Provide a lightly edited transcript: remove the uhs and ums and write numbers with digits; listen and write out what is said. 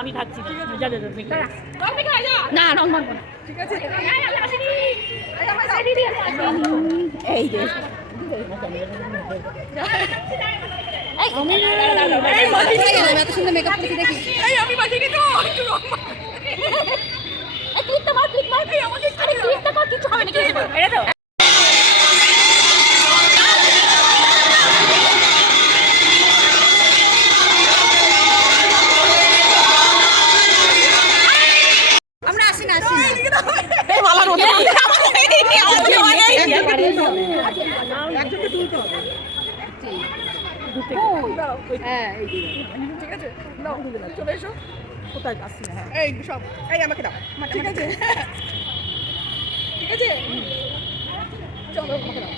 আমি থাকছি না রং মারবো না। ঠিক আছে এই যে এত সুন্দর মেকআপ করতে দেখি আমি বাঁচিনি তো কিছু হবে না এটা তো চলে এসো কোথায় আসছি না এই সব এই আমাকে দাও ঠিক আছে ঠিক আছে চলো আমাকে দাও